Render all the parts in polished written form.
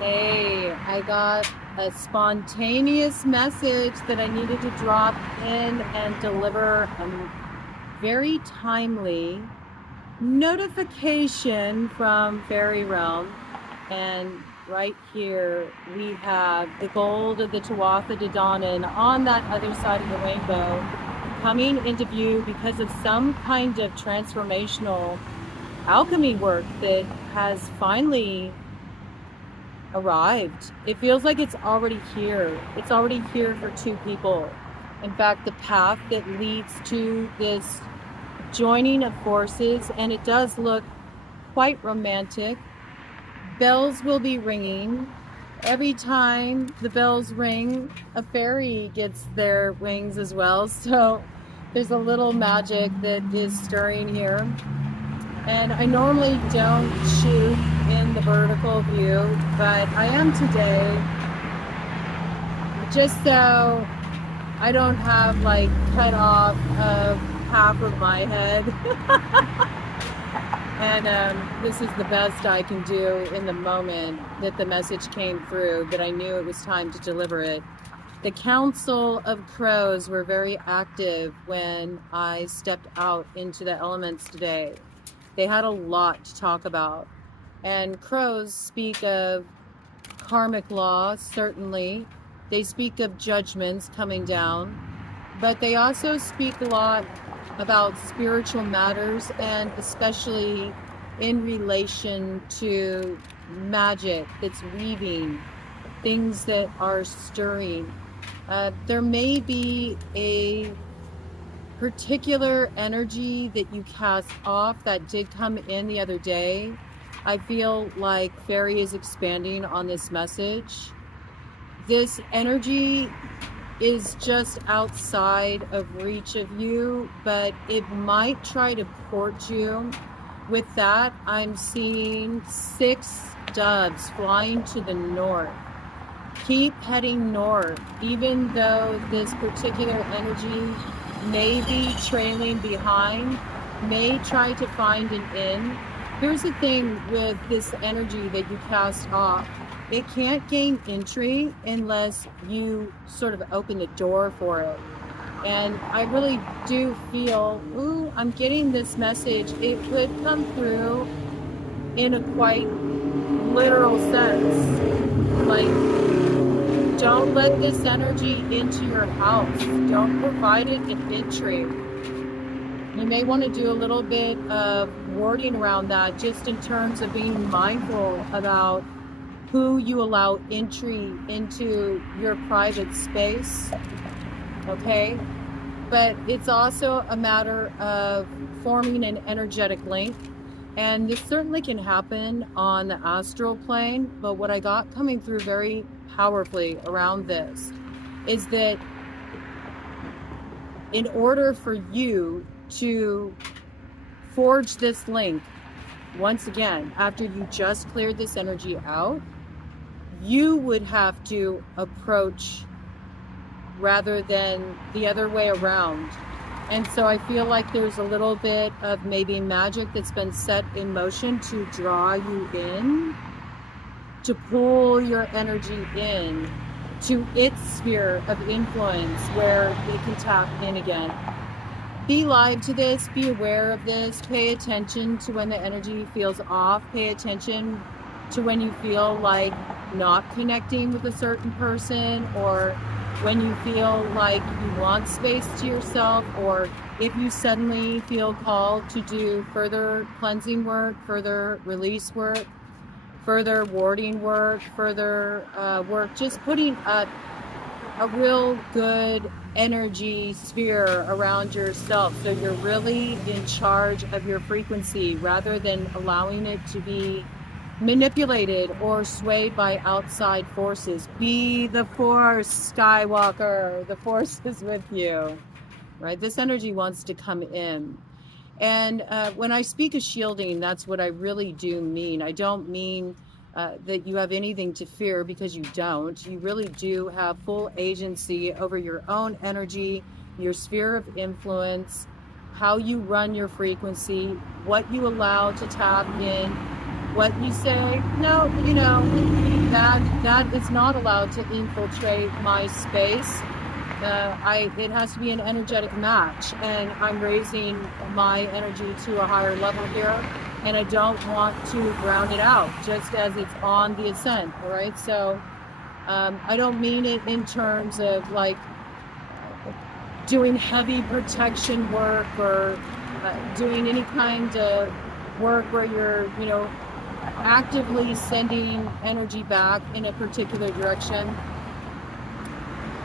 Hey, I got a spontaneous message that I needed to drop in and deliver a very timely notification from FAERIE REALM. And right here we have the gold of the Tuatha De Danann on that other side of the rainbow coming into view because of some kind of transformational alchemy work that has finally arrived. It feels like it's already here. It's already here for two people. In fact, the path that leads to this joining of forces, and it does look quite romantic. Bells will be ringing. Every time the bells ring, a fairy gets their wings as well. So there's a little magic that is stirring here. And I normally don't shoot in the vertical view, but I am today, just so I don't have like cut off of half of my head. And this is the best I can do in the moment that the message came through, that I knew it was time to deliver it. The Council of Crows were very active when I stepped out into the elements today. They had a lot to talk about. And crows speak of karmic law, certainly. They speak of judgments coming down. But they also speak a lot about spiritual matters, and especially in relation to magic that's weaving, things that are stirring. There may be a particular energy that you cast off that did come in the other day. I feel like FAERIE is expanding on this message. This energy is just outside of reach of you, but it might try to port you. With that, I'm seeing 6 doves flying to the north. Keep heading north, even though this particular energy may be trailing behind, may try to find an in. Here's the thing with this energy that you cast off. It can't gain entry unless you sort of open the door for it. And I really do feel, ooh, I'm getting this message. It could come through in a quite literal sense. Like, don't let this energy into your house. Don't provide it an entry. You may want to do a little bit of wording around that, just in terms of being mindful about who you allow entry into your private space, okay? But it's also a matter of forming an energetic link. And this certainly can happen on the astral plane, but what I got coming through very powerfully around this is that in order for you to forge this link, once again, after you just cleared this energy out, you would have to approach rather than the other way around. And so I feel like there's a little bit of maybe magic that's been set in motion to draw you in, to pull your energy in to its sphere of influence where they can tap in again. Be live to this, be aware of this, pay attention to when the energy feels off, pay attention to when you feel like not connecting with a certain person, or when you feel like you want space to yourself, or if you suddenly feel called to do further cleansing work, further release work, further warding work, further work, just putting up a real good energy sphere around yourself, so you're really in charge of your frequency rather than allowing it to be manipulated or swayed by outside forces. Be the force, Skywalker. The force is with you, right? This energy wants to come in. And when I speak of shielding, that's what I really do mean. I don't mean that you have anything to fear, because you don't. You really do have full agency over your own energy, your sphere of influence, how you run your frequency, what you allow to tap in, what you say. No, you know, that is not allowed to infiltrate my space. It has to be an energetic match, and I'm raising my energy to a higher level here, and I don't want to ground it out just as it's on the ascent. All right, so I don't mean it in terms of like doing heavy protection work or doing any kind of work where you're, you know, actively sending energy back in a particular direction.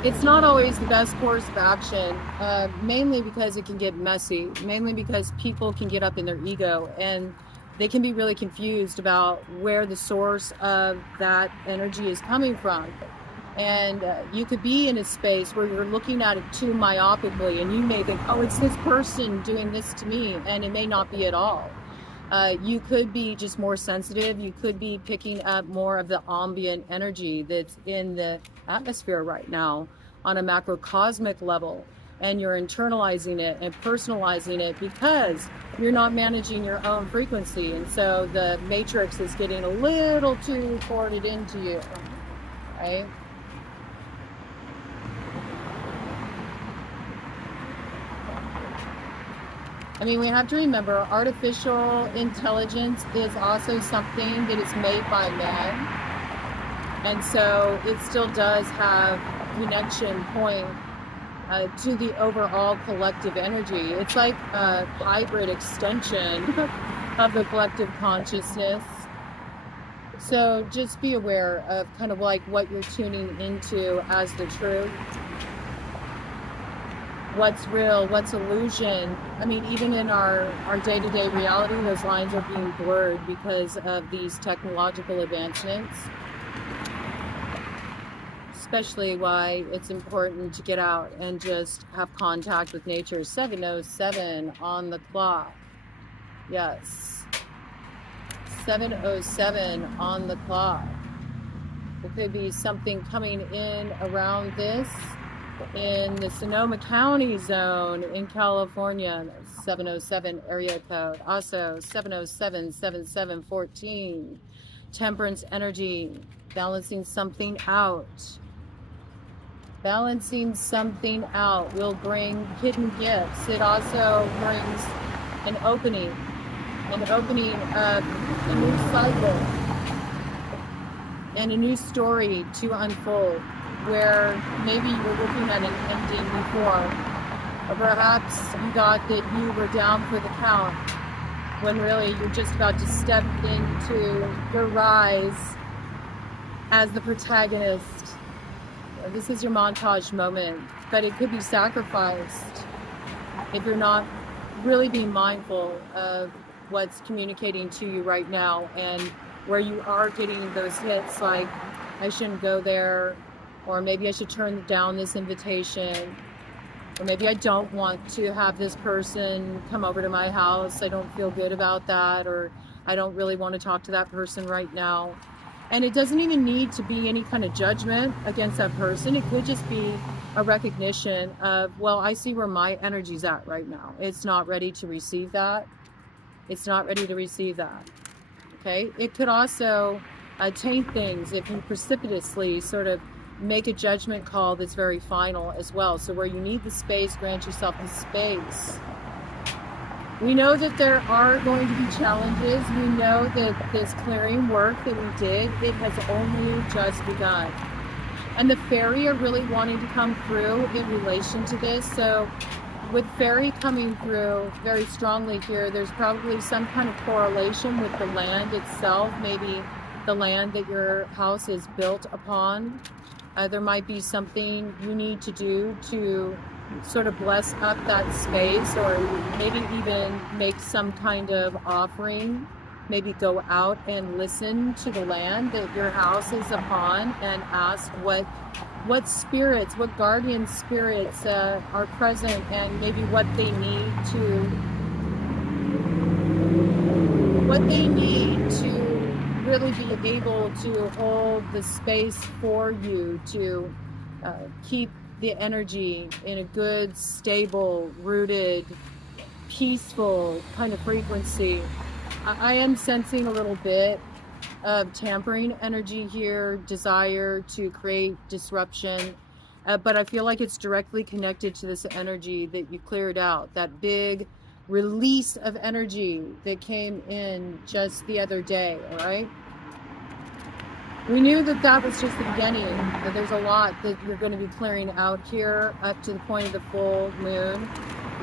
It's not always the best course of action, mainly because it can get messy, mainly because people can get up in their ego and they can be really confused about where the source of that energy is coming from. And you could be in a space where you're looking at it too myopically, and you may think, oh, it's this person doing this to me, and it may not be at all. You could be just more sensitive. You could be picking up more of the ambient energy that's in the atmosphere right now on a macrocosmic level, and you're internalizing it and personalizing it because you're not managing your own frequency. And so the matrix is getting a little too ported into you, right? I mean, we have to remember artificial intelligence is also something that is made by man. And so it still does have connection point to the overall collective energy. It's like a hybrid extension of the collective consciousness. So just be aware of kind of like what you're tuning into as the truth. What's real, what's illusion. I mean, even in our day-to-day reality, those lines are being blurred because of these technological advancements. Especially why it's important to get out and just have contact with nature. 7:07 on the clock. Yes. 7:07 on the clock. There could be something coming in around this in the Sonoma County zone in California. 707 area code. Also 707-7714. Temperance energy. Balancing something out. Balancing something out will bring hidden gifts. It also brings an opening of a new cycle and a new story to unfold, where maybe you were looking at an ending before, or perhaps you thought that you were down for the count, when really you're just about to step into your rise as the protagonist. This is your montage moment, but it could be sacrificed if you're not really being mindful of what's communicating to you right now, and where you are getting those hits like, I shouldn't go there, or maybe I should turn down this invitation, or maybe I don't want to have this person come over to my house. I don't feel good about that, or I don't really want to talk to that person right now. And it doesn't even need to be any kind of judgment against that person. It could just be a recognition of, well, I see where my energy's at right now. It's not ready to receive that. It's not ready to receive that. Okay? It could also taint things if you precipitously sort of make a judgment call that's very final as well. So where you need the space, grant yourself the space. We know that there are going to be challenges. We know that this clearing work that we did, it has only just begun. And the FAERIE are really wanting to come through in relation to this. So with FAERIE coming through very strongly here, there's probably some kind of correlation with the land itself, maybe the land that your house is built upon. There might be something you need to do to sort of bless up that space, or maybe even make some kind of offering. Maybe go out and listen to the land that your house is upon and ask what spirits, what guardian spirits are present, and maybe what they need to really be able to hold the space for you to keep the energy in a good, stable, rooted, peaceful kind of frequency. I am sensing a little bit of tampering energy here, desire to create disruption. But I feel like it's directly connected to this energy that you cleared out, that big release of energy that came in just the other day, all right? We knew that that was just the beginning, that there's a lot that you're going to be clearing out here up to the point of the full moon,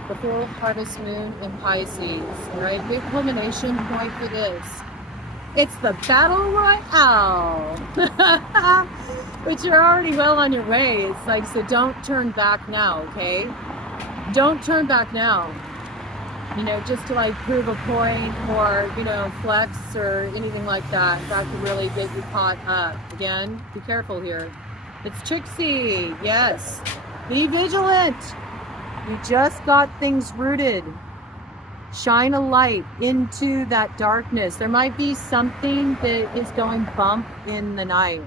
the full harvest moon in Pisces, all right? Big culmination point for this. It's the Battle Royale, which you're already well on your way. It's like, so don't turn back now, okay? Don't turn back now. You know, just to like prove a point or, you know, flex or anything like that. That could really get you caught up. Again, be careful here. It's Trixie. Yes. Be vigilant. You just got things rooted. Shine a light into that darkness. There might be something that is going bump in the night.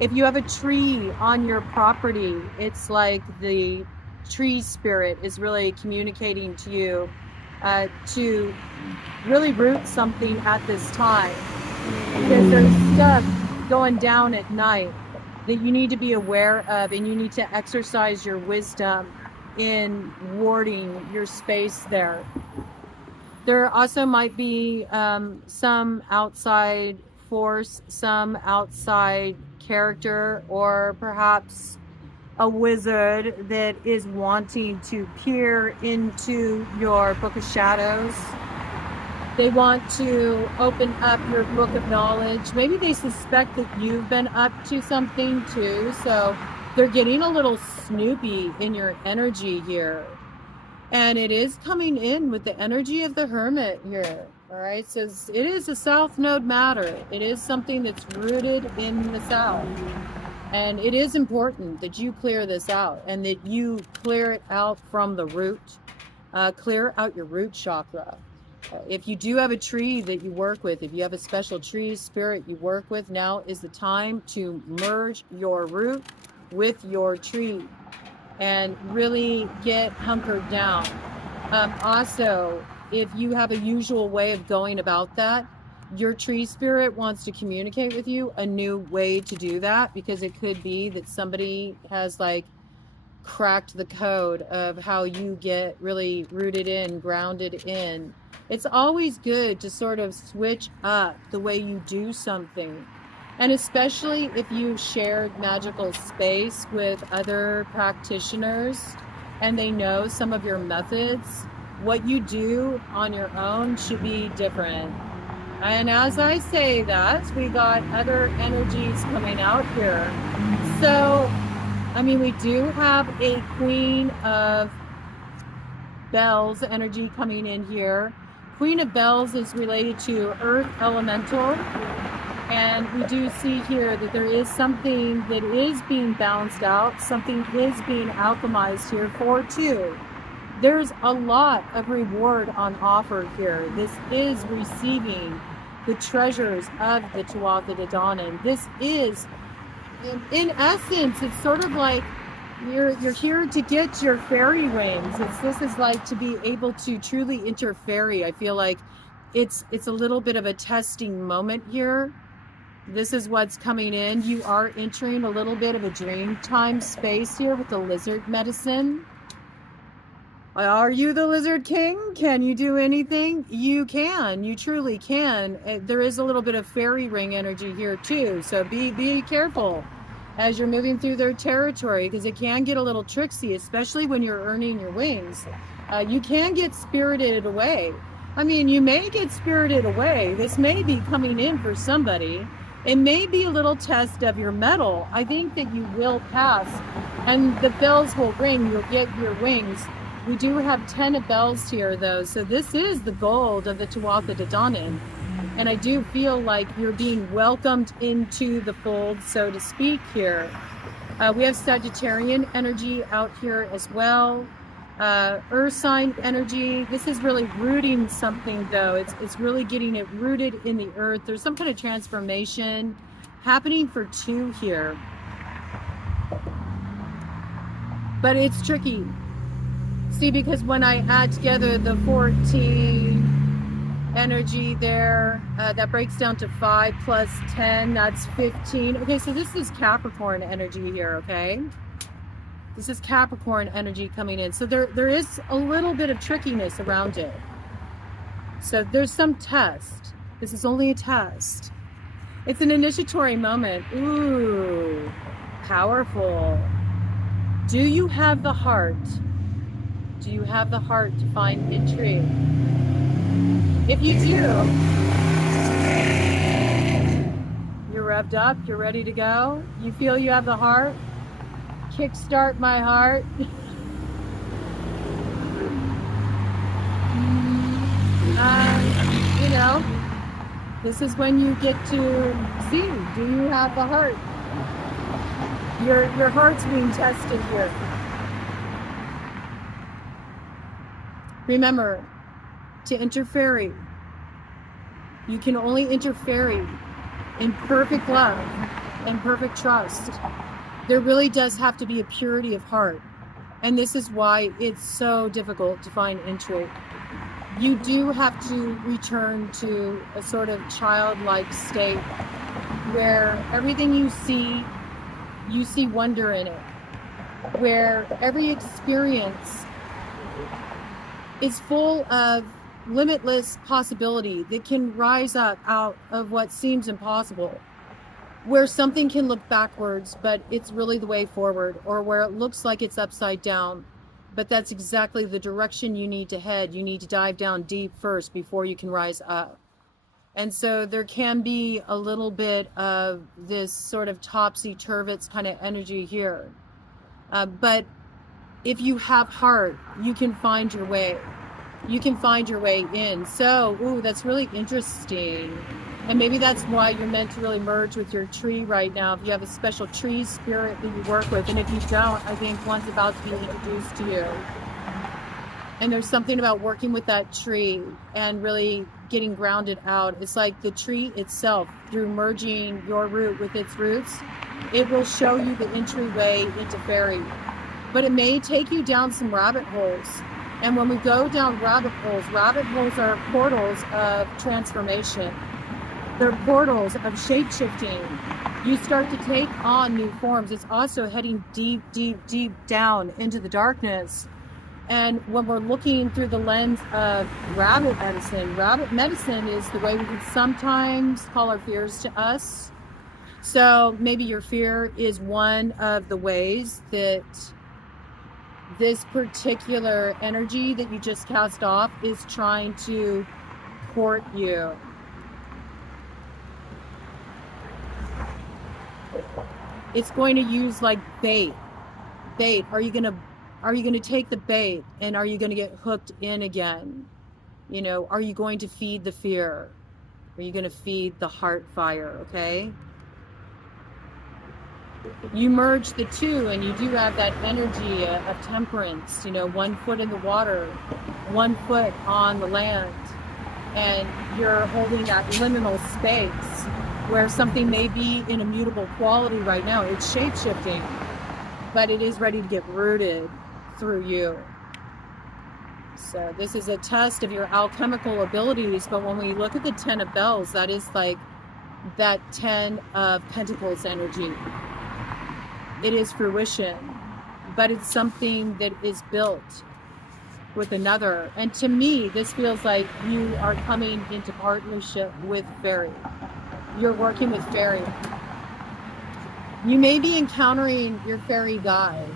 If you have a tree on your property, it's like the tree spirit is really communicating to you to really root something at this time, because there's stuff going down at night that you need to be aware of, and you need to exercise your wisdom in warding your space there. There also might be some outside force, some outside character, or perhaps a wizard that is wanting to peer into your book of shadows. They want to open up your book of knowledge. Maybe they suspect that you've been up to something too, so they're getting a little snoopy in your energy here. And it is coming in with the energy of the Hermit here. All right, so it is a South Node matter. It is something that's rooted in the South. And it is important that you clear this out and that you clear it out from the root. Clear out your root chakra. If you do have a tree that you work with, if you have a special tree spirit you work with, now is the time to merge your root with your tree and really get hunkered down. Also, if you have a usual way of going about that, your tree spirit wants to communicate with you a new way to do that, because it could be that somebody has like cracked the code of how you get really rooted in, grounded in. It's always good to sort of switch up the way you do something. And especially if you shared magical space with other practitioners and they know some of your methods, what you do on your own should be different. And as I say that, we got other energies coming out here. So, I mean, we do have a Queen of Bells energy coming in here. Queen of Bells is related to Earth Elemental. And we do see here that there is something that is being balanced out. Something is being alchemized here for two. There's a lot of reward on offer here. This is receiving the treasures of the Tuatha De Danann. This is, in essence, it's sort of like you're here to get your fairy wings. This is like to be able to truly enter fairy. I feel like it's a little bit of a testing moment here. This is what's coming in. You are entering a little bit of a dream time space here with the lizard medicine. Are you the Lizard King? Can you do anything? You can. You truly can. There is a little bit of fairy ring energy here too. So be careful as you're moving through their territory, because it can get a little tricksy, especially when you're earning your wings. You can get spirited away. I mean, you may get spirited away. This may be coming in for somebody. It may be a little test of your mettle. I think that you will pass, and the bells will ring. You'll get your wings. We do have 10 of bells here, though, so this is the gold of the Tuatha De Danann. And I do feel like you're being welcomed into the fold, so to speak, here. We have Sagittarian energy out here as well. Earth sign energy. This is really rooting something, though. It's really getting it rooted in the earth. There's some kind of transformation happening for two here. But it's tricky. See, because when I add together the 14, energy there. That breaks down to 5 plus 10, that's 15. Okay, so this is Capricorn energy here, okay? This is Capricorn energy coming in. So there is a little bit of trickiness around it. So there's some test. This is only a test. It's an initiatory moment. Ooh, powerful. Do you have the heart? Do you have the heart to find intrigue? If you do, you're revved up, you're ready to go. You feel you have the heart? Kickstart my heart. You know, this is when you get to see, do you have the heart? Your heart's being tested here. Remember, to enter FAERIE, you can only enter FAERIE in perfect love and perfect trust. There really does have to be a purity of heart. And this is why it's so difficult to find intrigue. You do have to return to a sort of childlike state where everything you see wonder in it. Where every experience is full of limitless possibility that can rise up out of what seems impossible. Where something can look backwards, but it's really the way forward, or where it looks like it's upside down, but that's exactly the direction you need to head. You need to dive down deep first before you can rise up. And so there can be a little bit of this sort of topsy-turvy kind of energy here. But if you have heart, you can find your way. You can find your way in. So, ooh, that's really interesting. And maybe that's why you're meant to really merge with your tree right now. If you have a special tree spirit that you work with, and if you don't, I think one's about to be introduced to you. And there's something about working with that tree and really getting grounded out. It's like the tree itself, through merging your root with its roots, it will show you the entryway into FAERIE. But it may take you down some rabbit holes. And when we go down rabbit holes are portals of transformation. They're portals of shape-shifting. You start to take on new forms. It's also heading deep, deep, deep down into the darkness. And when we're looking through the lens of rabbit medicine is the way we can sometimes call our fears to us. So maybe your fear is one of the ways that this particular energy that you just cast off is trying to court you. It's going to use like bait. Are you going to take the bait, and are you going to get hooked in again? You know, are you going to feed the fear? Are you going to feed the heart fire? Okay. You merge the two, and you do have that energy of temperance, you know, 1 foot in the water, 1 foot on the land, and you're holding that liminal space where something may be in immutable quality right now. It's shape-shifting, but it is ready to get rooted through you. So this is a test of your alchemical abilities, but when we look at the 10 of bells, that is like that 10 of pentacles energy. It is fruition, but it's something that is built with another. And to me, this feels like you are coming into partnership with FAERIE. You're working with FAERIE. You may be encountering your FAERIE guide.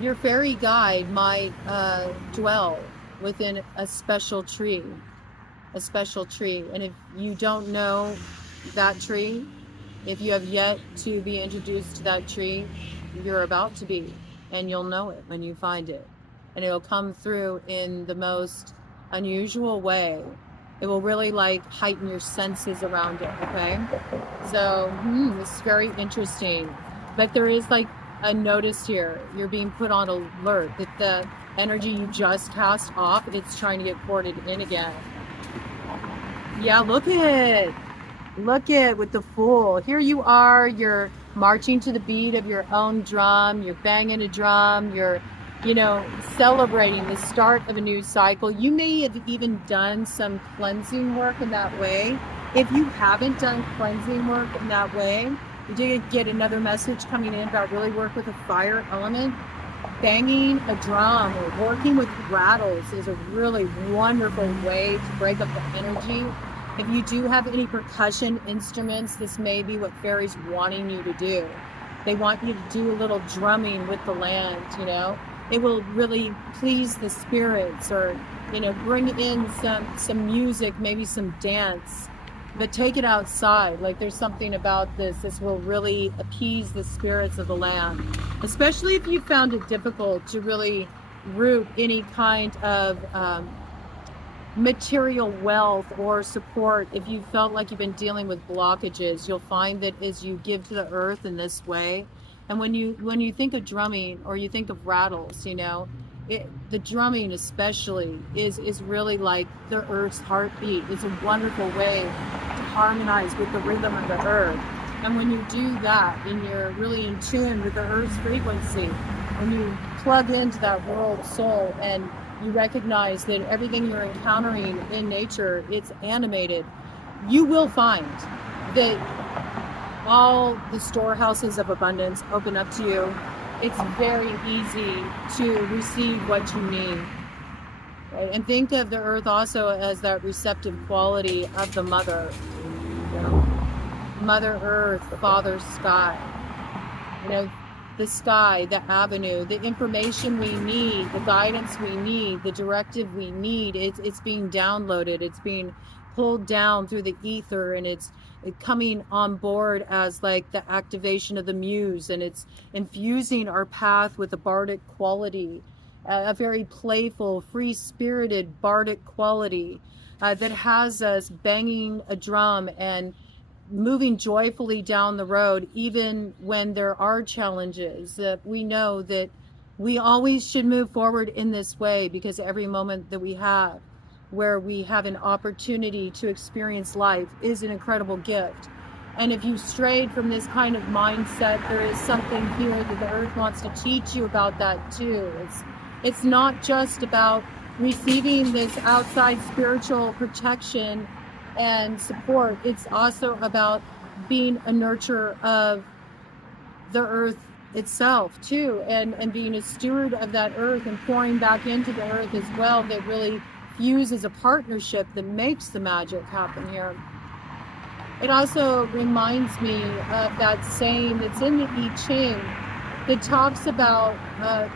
Your FAERIE guide might dwell within a special tree. And if you don't know that tree, if you have yet to be introduced to that tree, you're about to be, and you'll know it when you find it. And it'll come through in the most unusual way. It will really like heighten your senses around it, okay? So, this is very interesting. But there is like a notice here. You're being put on alert that the energy you just cast off, it's trying to get ported in again. Yeah, look at with the Fool. Here you are, you're marching to the beat of your own drum, you're banging a drum, you're you know, celebrating the start of a new cycle. You may have even done some cleansing work in that way. If you haven't done cleansing work in that way, you did get another message coming in about really work with a fire element. Banging a drum or working with rattles is a really wonderful way to break up the energy. If you do have any percussion instruments, this may be what fairies wanting you to do. They want you to do a little drumming with the land, you know. It will really please the spirits, or, you know, bring in some music, maybe some dance, but take it outside. Like, there's something about this will really appease the spirits of the land, especially if you found it difficult to really root any kind of material wealth or support. If you felt like you've been dealing with blockages, you'll find that as you give to the earth in this way, and when you think of drumming or you think of rattles, you know, the drumming especially is really like the earth's heartbeat. It's a wonderful way to harmonize with the rhythm of the earth. And when you do that and you're really in tune with the earth's frequency, when you plug into that world soul and you recognize that everything you're encountering in nature, it's animated, you will find that all the storehouses of abundance open up to you. It's very easy to receive what you need. Right? And think of the earth also as that receptive quality of the mother. You know, Mother Earth, Father Sky. You know, the sky, the avenue, the information we need, the guidance we need, the directive we need, it's being downloaded, it's being pulled down through the ether, and it's coming on board as like the activation of the muse, and it's infusing our path with a bardic quality, a very playful, free-spirited bardic quality that has us banging a drum and moving joyfully down the road, even when there are challenges. We know that we always should move forward in this way, because every moment that we have where we have an opportunity to experience life is an incredible gift. And if you strayed from this kind of mindset, there is something here that the earth wants to teach you about that too. It's not just about receiving this outside spiritual protection and support. It's also about being a nurturer of the earth itself too, and being a steward of that earth and pouring back into the earth as well, that really fuses a partnership that makes the magic happen here. It also reminds me of that saying that's in the I Ching that talks about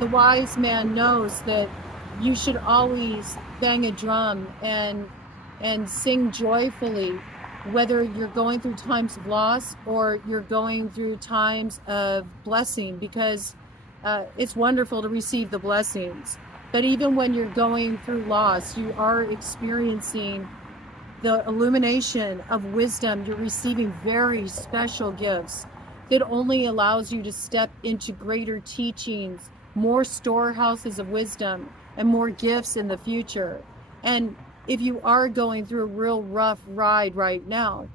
the wise man knows that you should always bang a drum and sing joyfully, whether you're going through times of loss or you're going through times of blessing, because it's wonderful to receive the blessings. But even when you're going through loss, you are experiencing the illumination of wisdom. You're receiving very special gifts that only allows you to step into greater teachings, more storehouses of wisdom, and more gifts in the future. And if you are going through a real rough ride right now,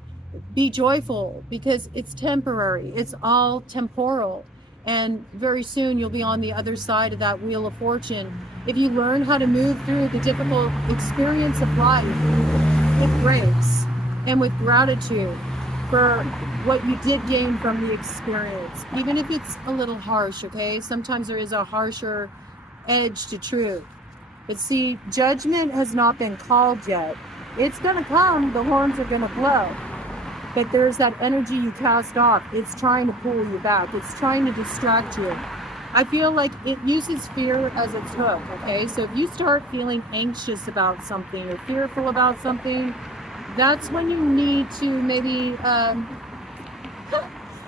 be joyful, because it's temporary. It's all temporal. And very soon you'll be on the other side of that wheel of fortune. If you learn how to move through the difficult experience of life with grace and with gratitude for what you did gain from the experience, even if it's a little harsh, okay? Sometimes there is a harsher edge to truth. But see, judgment has not been called yet. It's going to come. The horns are going to blow. But there's that energy you cast off. It's trying to pull you back. It's trying to distract you. I feel like it uses fear as its hook, okay? So if you start feeling anxious about something or fearful about something, that's when you need to maybe, I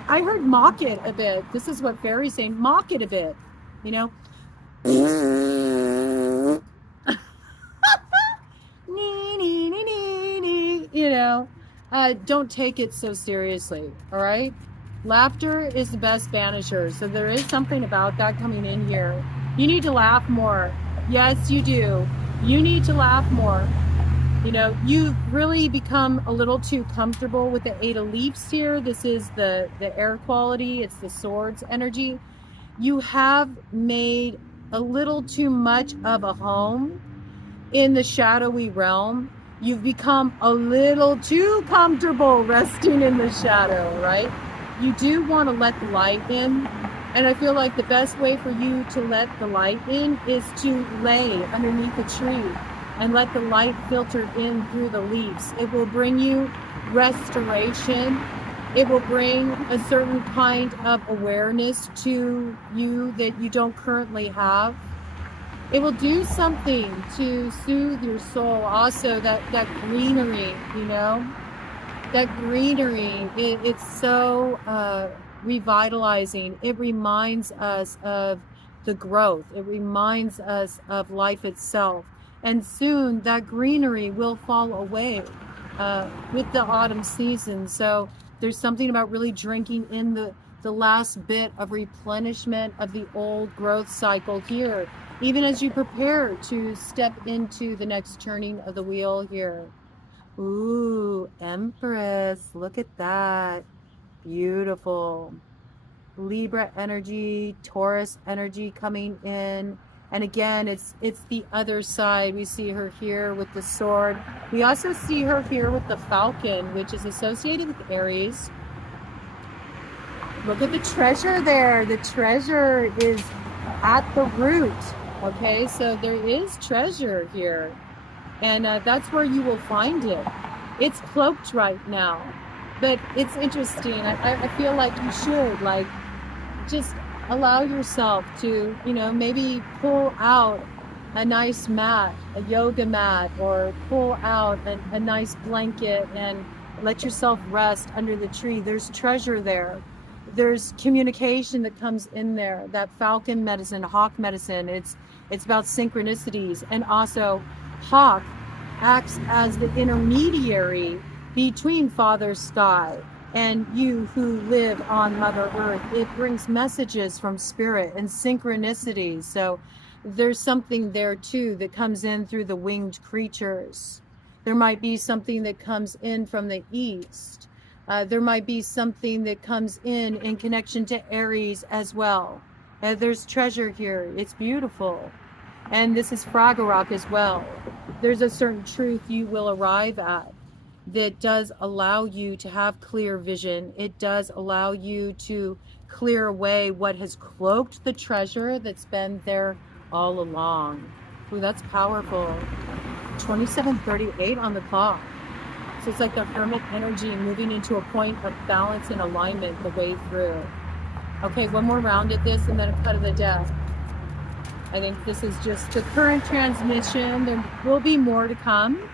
heard mock it a bit. This is what Fairy's saying, mock it a bit, you know? You know, don't take it so seriously, all right? Laughter is the best banisher, so there is something about that coming in here. You need to laugh more. Yes, you do. You need to laugh more. You know, you've really become a little too comfortable with the Eight of Leaves here. This is the air quality. It's the swords energy. You have made a little too much of a home in the shadowy realm. You've become a little too comfortable resting in the shadow, right? You do want to let the light in. And I feel like the best way for you to let the light in is to lay underneath a tree and let the light filter in through the leaves. It will bring you restoration. It will bring a certain kind of awareness to you that you don't currently have. It will do something to soothe your soul. Also, that greenery, you know, that greenery, it's so revitalizing. It reminds us of the growth. It reminds us of life itself. And soon that greenery will fall away with the autumn season. So there's something about really drinking in the last bit of replenishment of the old growth cycle here, even as you prepare to step into the next turning of the wheel here. Ooh, Empress, look at that. Beautiful. Libra energy, Taurus energy coming in. And again, it's the other side. We see her here with the sword. We also see her here with the falcon, which is associated with Aries. Look at the treasure there. The treasure is at the root. Okay, so there is treasure here. And that's where you will find it. It's cloaked right now. But it's interesting. I feel like you should, like, just allow yourself to, you know, maybe pull out a nice mat, a yoga mat, or pull out a nice blanket and let yourself rest under the tree. There's treasure there. There's communication that comes in there. That falcon medicine, hawk medicine, it's about synchronicities. And also, hawk acts as the intermediary between Father Sky and you who live on Mother Earth. It brings messages from spirit and synchronicities. So there's something there too that comes in through the winged creatures. There might be something that comes in from the east. There might be something that comes in connection to Aries as well. There's treasure here. It's beautiful. And this is Fraggle Rock as well. There's a certain truth you will arrive at that does allow you to have clear vision. It does allow you to clear away what has cloaked the treasure that's been there all along. Ooh, that's powerful. 27:38 on the clock. So it's like the hermit energy moving into a point of balance and alignment the way through. Okay, one more round at this and then a cut of the deck. I think this is just the current transmission. There will be more to come.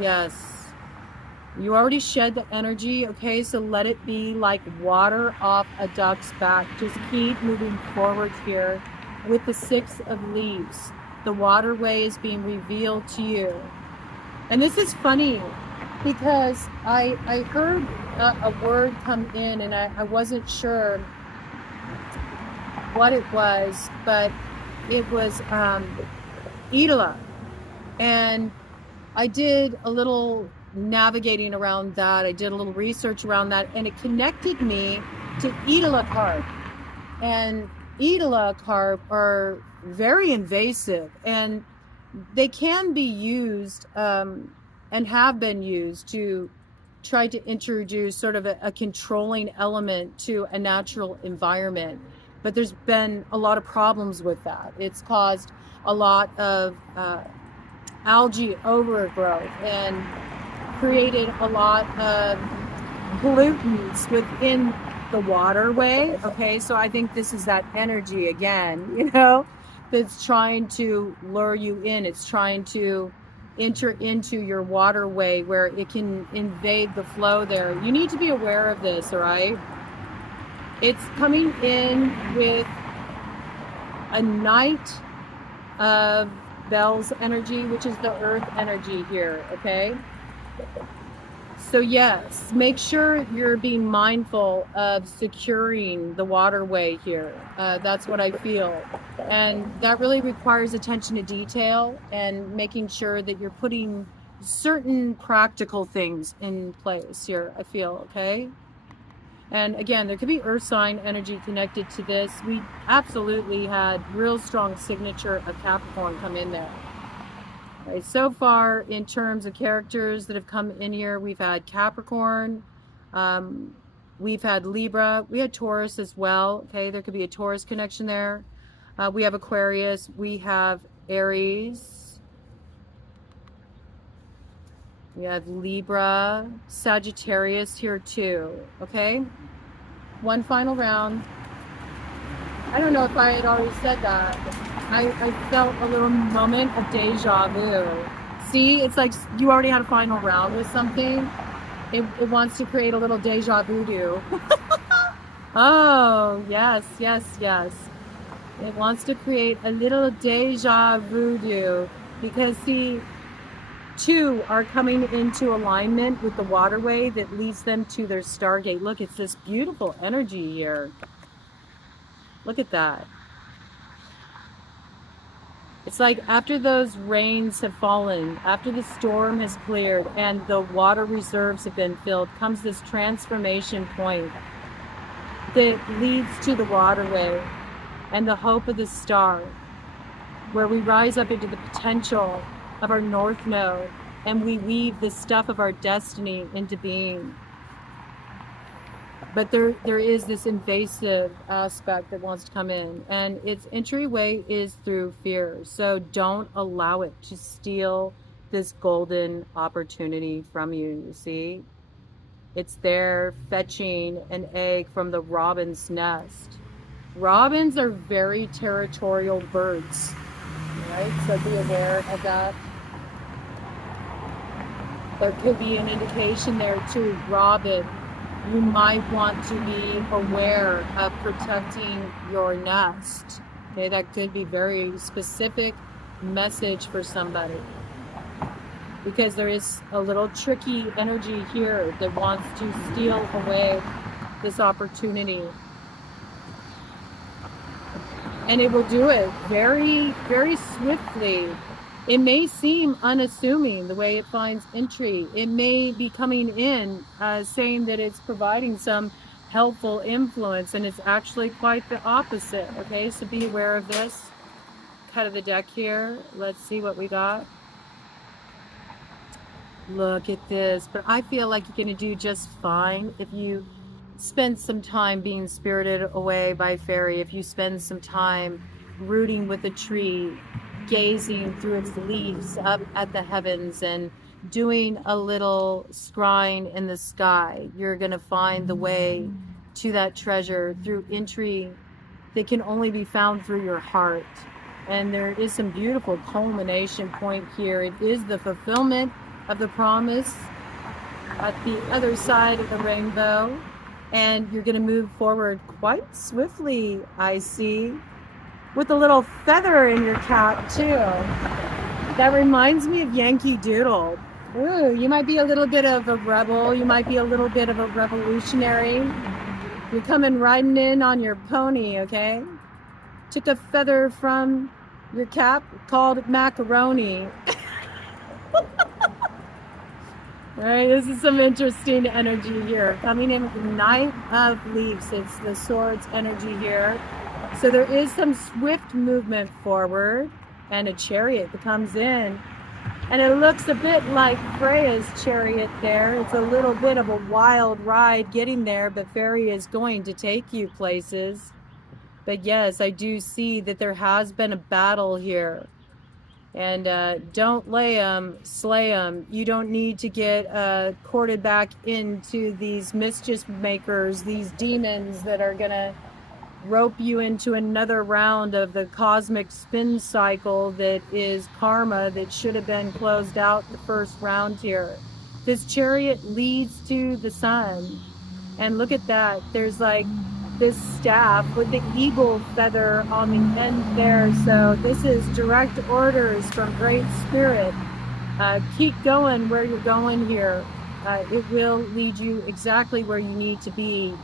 Yes. You already shed the energy, okay? So let it be like water off a duck's back. Just keep moving forward here with the 6 of leaves. The waterway is being revealed to you. And this is funny because I heard a word come in and I wasn't sure what it was, but it was Idala. And I did a little navigating around that. I did a little research around that, and it connected me to Idala carp. And Idala carp are very invasive, and they can be used and have been used to try to introduce sort of a controlling element to a natural environment. But there's been a lot of problems with that. It's caused a lot of algae overgrowth and created a lot of pollutants within the waterway. Okay, so I think this is that energy again, you know, that's trying to lure you in. It's trying to enter into your waterway where it can invade the flow there. You need to be aware of this, all right? It's coming in with a Knight of Bells energy, which is the earth energy here, okay? So yes, make sure you're being mindful of securing the waterway here. That's what I feel. And that really requires attention to detail and making sure that you're putting certain practical things in place here, I feel, okay? And again, there could be earth sign energy connected to this. We absolutely had real strong signature of Capricorn come in there. All right, so far, in terms of characters that have come in here, we've had Capricorn, we've had Libra, we had Taurus as well. Okay, there could be a Taurus connection there. We have Aquarius, we have Aries, we have Libra, Sagittarius here too. Okay, one final round. I don't know if I had already said that. I felt a little moment of deja vu. See, it's like you already had a final round with something. It wants to create a little deja voodoo. Oh, yes, yes, yes. It wants to create a little deja voodoo because, see, two are coming into alignment with the waterway that leads them to their stargate. Look, it's this beautiful energy here. Look at that. It's like after those rains have fallen, after the storm has cleared and the water reserves have been filled, comes this transformation point that leads to the waterway and the hope of the star, where we rise up into the potential of our north node and we weave the stuff of our destiny into being. But there is this invasive aspect that wants to come in, and its entryway is through fear. So don't allow it to steal this golden opportunity from you, you see? It's there fetching an egg from the robin's nest. Robins are very territorial birds, right? So be aware of that. There could be an indication there too, robin. You might want to be aware of protecting your nest. Okay, that could be very specific message for somebody. Because there is a little tricky energy here that wants to steal away this opportunity. And it will do it very, very swiftly. It may seem unassuming the way it finds entry. It may be coming in saying that it's providing some helpful influence, and it's actually quite the opposite. Okay, so be aware of this. Cut of the deck here. Let's see what we got. Look at this. But I feel like you're going to do just fine if you spend some time being spirited away by fairy, if you spend some time rooting with a tree, gazing through its leaves up at the heavens and doing a little scrying in the sky. You're going to find the way to that treasure through entry that can only be found through your heart. And there is some beautiful culmination point here. It is the fulfillment of the promise at the other side of the rainbow. And you're going to move forward quite swiftly, I see, with a little feather in your cap too. That reminds me of Yankee Doodle. Ooh, you might be a little bit of a rebel. You might be a little bit of a revolutionary. You're coming riding in on your pony, okay? Took a feather from your cap, called it macaroni. All right, this is some interesting energy here. Coming in with the Knight of Leaves. It's the Swords energy here. So there is some swift movement forward, and a chariot that comes in. And it looks a bit like Freya's chariot there. It's a little bit of a wild ride getting there, but Fairy is going to take you places. But yes, I do see that there has been a battle here. And don't lay them, slay them. You don't need to get courted back into these mischief makers, these demons that are going to rope you into another round of the cosmic spin cycle that is karma that should have been closed out the first round here. This chariot leads to the sun. And look at that. There's like this staff with the eagle feather on the end there. So this is direct orders from Great Spirit. Keep going where you're going here. It will lead you exactly where you need to be.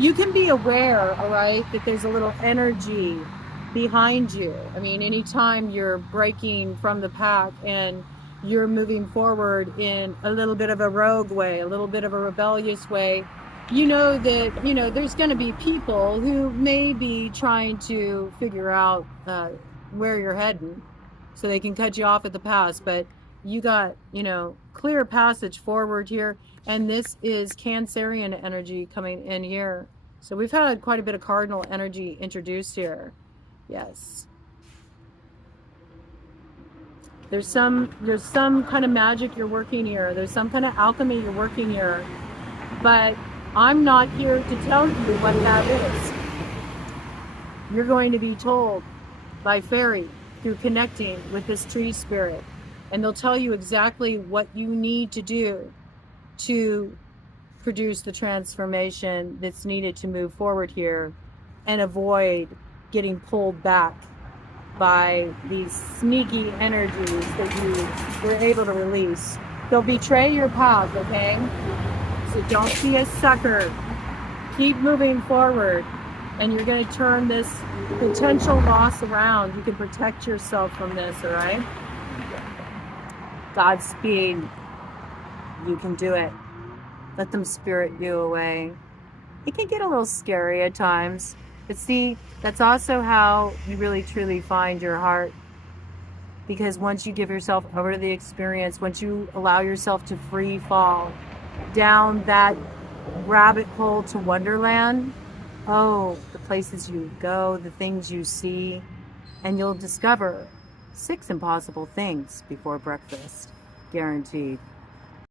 You can be aware, all right, that there's a little energy behind you. I mean, anytime you're breaking from the pack and you're moving forward in a little bit of a rogue way, a little bit of a rebellious way, you know that, you know, there's going to be people who may be trying to figure out where you're heading so they can cut you off at the pass, but you got, you know, clear passage forward here. And this is Cancerian energy coming in here. So we've had quite a bit of cardinal energy introduced here. Yes. There's some kind of magic you're working here. There's some kind of alchemy you're working here. But I'm not here to tell you what that is. You're going to be told by fairy through connecting with this tree spirit. And they'll tell you exactly what you need to do to produce the transformation that's needed to move forward here and avoid getting pulled back by these sneaky energies that you were able to release. They'll betray your path, okay? So don't be a sucker. Keep moving forward, and you're going to turn this potential loss around. You can protect yourself from this, all right? Godspeed. You can do it. Let them spirit you away. It can get a little scary at times, but see, that's also how you really truly find your heart. Because once you give yourself over to the experience, once you allow yourself to free fall down that rabbit hole to Wonderland, oh, the places you go, the things you see, and you'll discover 6 impossible things before breakfast, guaranteed.